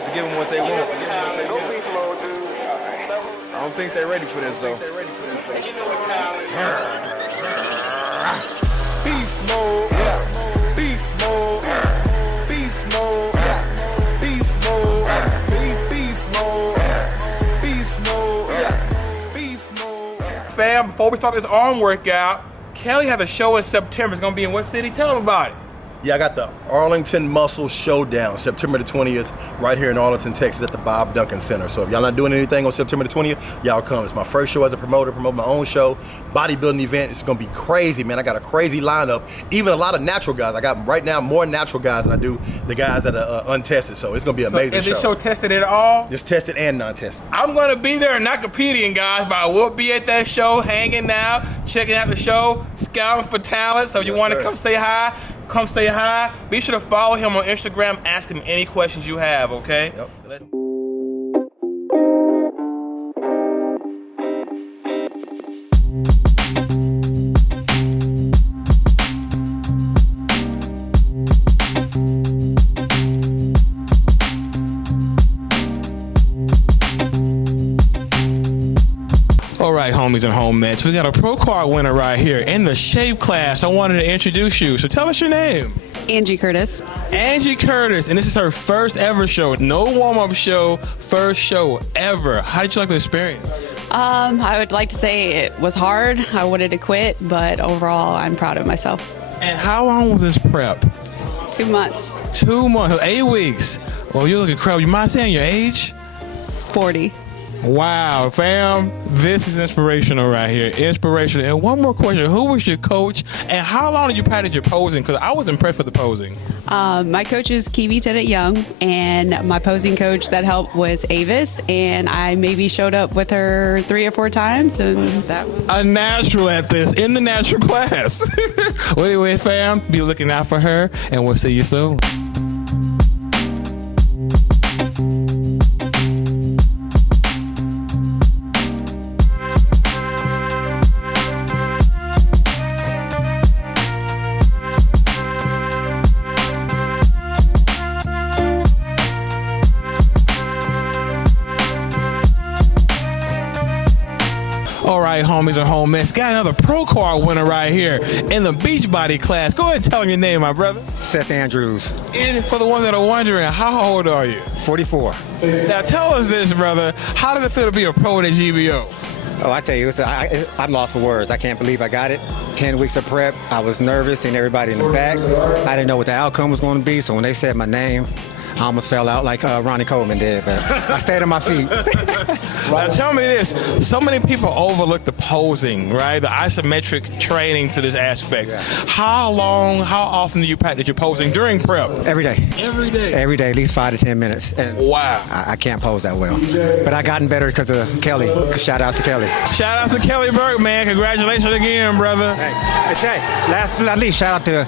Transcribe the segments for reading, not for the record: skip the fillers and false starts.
about to give them what they want. I don't think they're ready for this, though. Beast mode. Beast mode. Beast mode. Beast mode. Beast mode. Beast mode. Beast mode. Fam, before we start this arm workout, Kelly has a show in September. It's gonna be in what city? Tell them about it. Yeah, I got the Arlington Muscle Showdown, September the 20th, right here in Arlington, Texas at the Bob Duncan Center. So if y'all not doing anything on September the 20th, y'all come. It's my first show as a promoter, promote my own show, bodybuilding event. It's gonna be crazy, man. I got a crazy lineup, even a lot of natural guys. I got right now more natural guys than I do the guys that are untested. So it's gonna be an amazing show. Is this show tested at all? Just tested and non-tested. I'm gonna be there, not competing, guys, but I will be at that show, hanging out, checking out the show, scouting for talent. So if you wanna come say hi, come say hi. Be sure to follow him on Instagram. Ask him any questions you have, okay? Yep. All right, homies and homemates, we got a pro card winner right here in the shape class. I wanted to introduce you, so tell us your name. Angie Curtis. Angie Curtis, and this is her first ever show. No warm-up show, first show ever. How did you like the experience? I would like to say it was hard. I wanted to quit, but overall, I'm proud of myself. And how long was this prep? 2 months. 2 months, 8 weeks. Well, you're looking crap. You mind saying your age? 40. Wow, fam, this is inspirational right here. Inspirational. And one more question. Who was your coach, and how long did you practice your posing? Because I was impressed with the posing. My coach is Kiwi Tennant Young, and my posing coach that helped was Avis, and I maybe showed up with her 3 or 4 times, and that was... A natural at this, in the natural class. Well, anyway, fam, be looking out for her, and we'll see you soon. All right, homies and homies, got another pro card winner right here in the Beachbody class. Go ahead and tell them your name, my brother. Seth Andrews. And for the ones that are wondering, how old are you? 44. Now tell us this, brother. How does it feel to be a pro at GBO? Oh, I tell you, I'm lost for words. I can't believe I got it. 10 weeks of prep. I was nervous, seeing everybody in the back. I didn't know what the outcome was going to be, so when they said my name, I almost fell out like Ronnie Coleman did, but I stayed on my feet. Now tell me this, so many people overlook the posing, right? The isometric training to this aspect. Yeah. How often do you practice your posing during prep? Every day. Every day? Every day, at least 5 to 10 minutes. And wow. I can't pose that well. But I gotten better because of Kelly. Shout out to Kelly. Shout out to Kelly Burke, man. Congratulations again, brother. Hey, Shay, last but not least, shout out to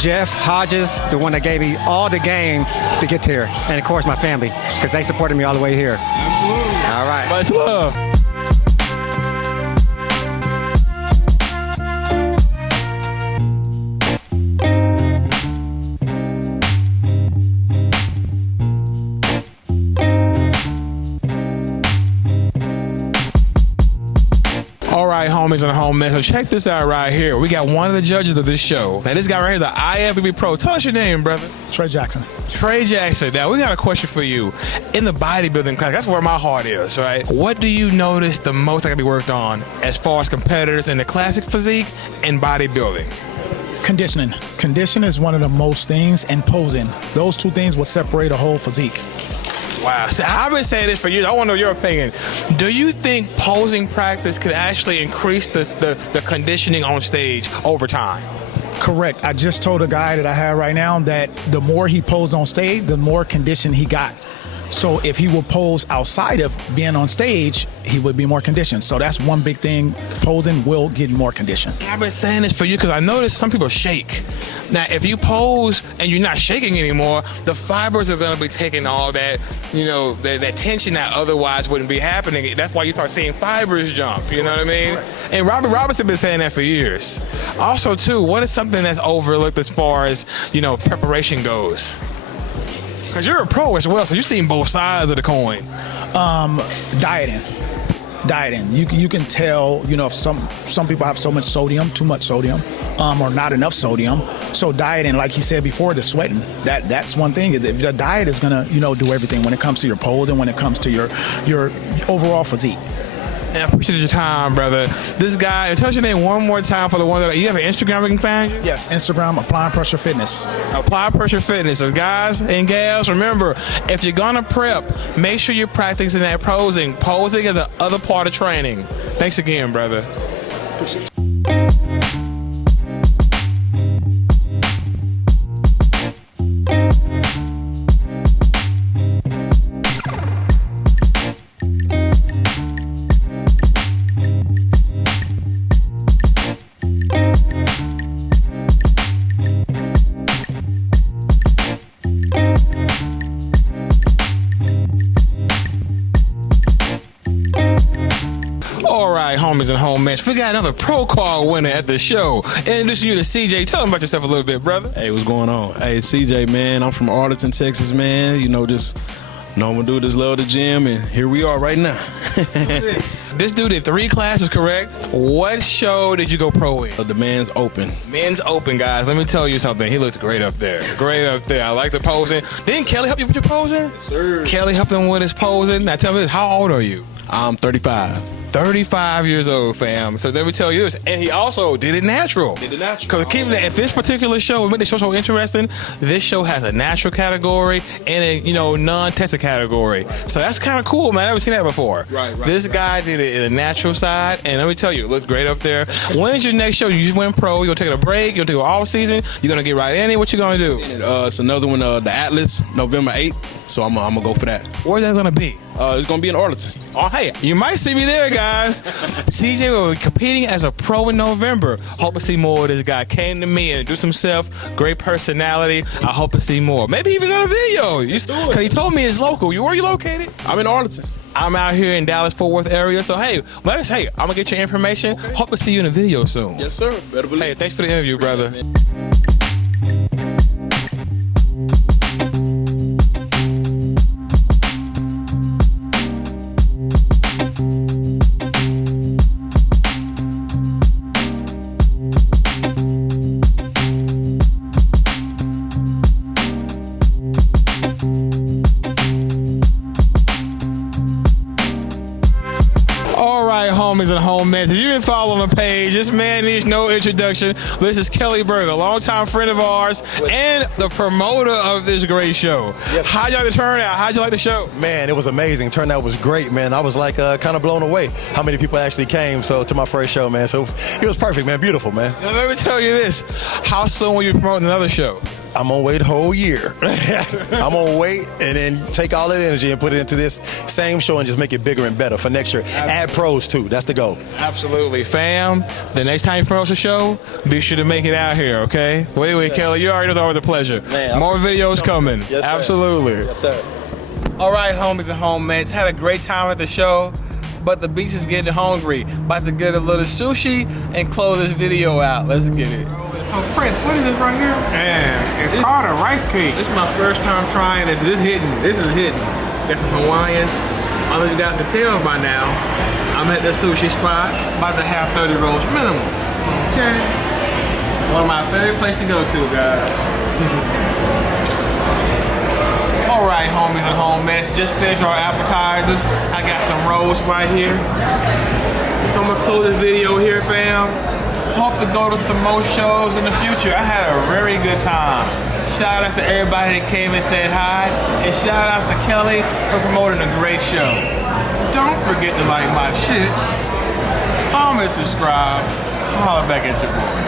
Jeff Hodges, the one that gave me all the game to get here. And of course, my family, because they supported me all the way here. Absolutely. All right. Much love. All right, homies and homies, so check this out right here. We got one of the judges of this show. Now, this guy right here, the IFBB Pro. Tell us your name, brother. Trey Jackson. Trey Jackson. Now, we got a question for you. In the bodybuilding class, that's where my heart is, right? What do you notice the most that can be worked on as far as competitors in the classic physique and bodybuilding? Conditioning. Conditioning is one of the most things, and posing. Those 2 things will separate a whole physique. Wow. So I've been saying this for years. I want to know your opinion. Do you think posing practice could actually increase the conditioning on stage over time? Correct. I just told a guy that I have right now that the more he posed on stage, the more condition he got. So if he would pose outside of being on stage, he would be more conditioned. So that's one big thing. Posing will get more condition. I've been saying this for you because I noticed some people shake. Now, if you pose and you're not shaking anymore, the fibers are going to be taking all that, that tension that otherwise wouldn't be happening. That's why you start seeing fibers jump, you know what I mean? And Robbie Robertson been saying that for years. Also, too, what is something that's overlooked as far as, preparation goes? Because you're a pro as well, so you've seen both sides of the coin. Dieting. You can tell, if some people have so much sodium, too much sodium, or not enough sodium. So dieting, like he said before, the sweating, that's one thing. If the diet is gonna, do everything when it comes to your pose and when it comes to your overall physique. I appreciate your time, brother. This guy, tell us your name one more time for the one that you have an Instagram we can find you? Yes, Instagram, Applying Pressure Fitness. Apply Pressure Fitness. So guys and gals, remember, if you're gonna prep, make sure you're practicing that posing. Posing is another part of training. Thanks again, brother. Appreciate it. Homies and homemates, we got another pro card winner at the show. Introducing you to CJ. Tell them about yourself a little bit, brother. Hey, what's going on? Hey, it's CJ, man. I'm from Arlington, Texas, man. Just normal dude just love the gym, and here we are right now. This dude did 3 classes, correct? What show did you go pro in? The Men's Open. Men's Open, guys. Let me tell you something. He looked great up there. Great up there. I like the posing. Didn't Kelly help you with your posing? Yes, sir. Kelly helped him with his posing. Now tell me this, how old are you? I'm 35. 35 years old, fam. So let me tell you this. And he also did it natural. Because if this particular show, what made the show so interesting, this show has a natural category and a, non-tested category. So that's kind of cool, man. I've never seen that before. Right. This guy did it in a natural side. And let me tell you, it looked great up there. When's your next show? You just went pro. You're going to take a break. You're going to go all season. You're going to get right in it. What you going to do? It's another one, the Atlas, November 8th. So I'm going to go for that. Where's that going to be? It's going to be in Arlington. Oh, hey, you might see me there, guys. CJ will be competing as a pro in November. Hope to see more of this guy. Came to me and introduced himself. Great personality. I hope to see more. Maybe even on a video. Because he told me it's local. Where are you located? I'm in Arlington. I'm out here in Dallas-Fort Worth area. So, hey, I'm going to get your information. Okay. Hope to see you in a video soon. Yes, sir. Better believe. Hey, thanks for the interview, brother. Homies and homies, if you didn't follow on the page, this man needs no introduction. This is Kelly Berger, a longtime friend of ours and the promoter of this great show. Yes. How'd you like the turnout? How'd you like the show? Man, it was amazing. Turnout was great, man. I was like kind of blown away how many people actually came to my first show, man. So it was perfect, man. Beautiful, man. Now, let me tell you this. How soon will you be promoting another show? I'm gonna wait a whole year. I'm gonna wait and then take all that energy and put it into this same show and just make it bigger and better for next year. Absolutely. Add pros too. That's the goal. Absolutely, fam. The next time you promote a show, be sure to make it out here, okay? Wait, Kelly, you already know it's always a pleasure. Man, more videos coming. Yes, sir. Absolutely. Yes, sir. All right, homies and homemates, had a great time at the show, but the beast is getting hungry. About to get a little sushi and close this video out. Let's get it. So Prince, what is this right here? Man, it's called a rice cake. This is my first time trying this. This is hidden. Got some Hawaiians. I don't know if you guys can tell by now. I'm at the sushi spot, about to have 30 rolls minimum. Okay. One of my favorite places to go to, guys. All right, homies and homies, just finished our appetizers. I got some rolls right here. So I'm gonna close this video here, fam. Hope to go to some more shows in the future. I had a very good time. Shout outs to everybody that came and said hi. And shout outs to Kelly for promoting a great show. Don't forget to like my shit. Comment, subscribe. Holla back at your boy.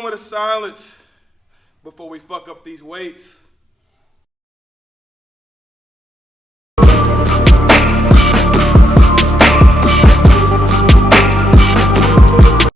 moment of silence before we fuck up these weights.